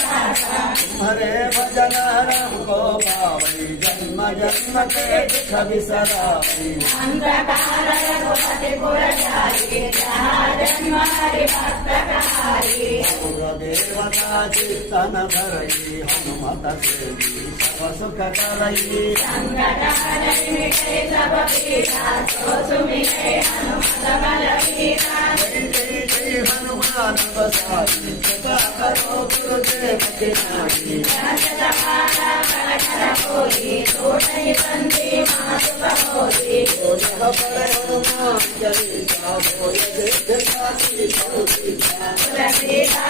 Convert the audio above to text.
तुम्हारे भजन राम को पावई जन्म जन्म के दुख बिसरावई देवता चित्तन धरई हनुमत सेवी सब सुख करई जय हनुमान बसाई कृपा करो गुरुदेव के नाई हनुमान चालीसा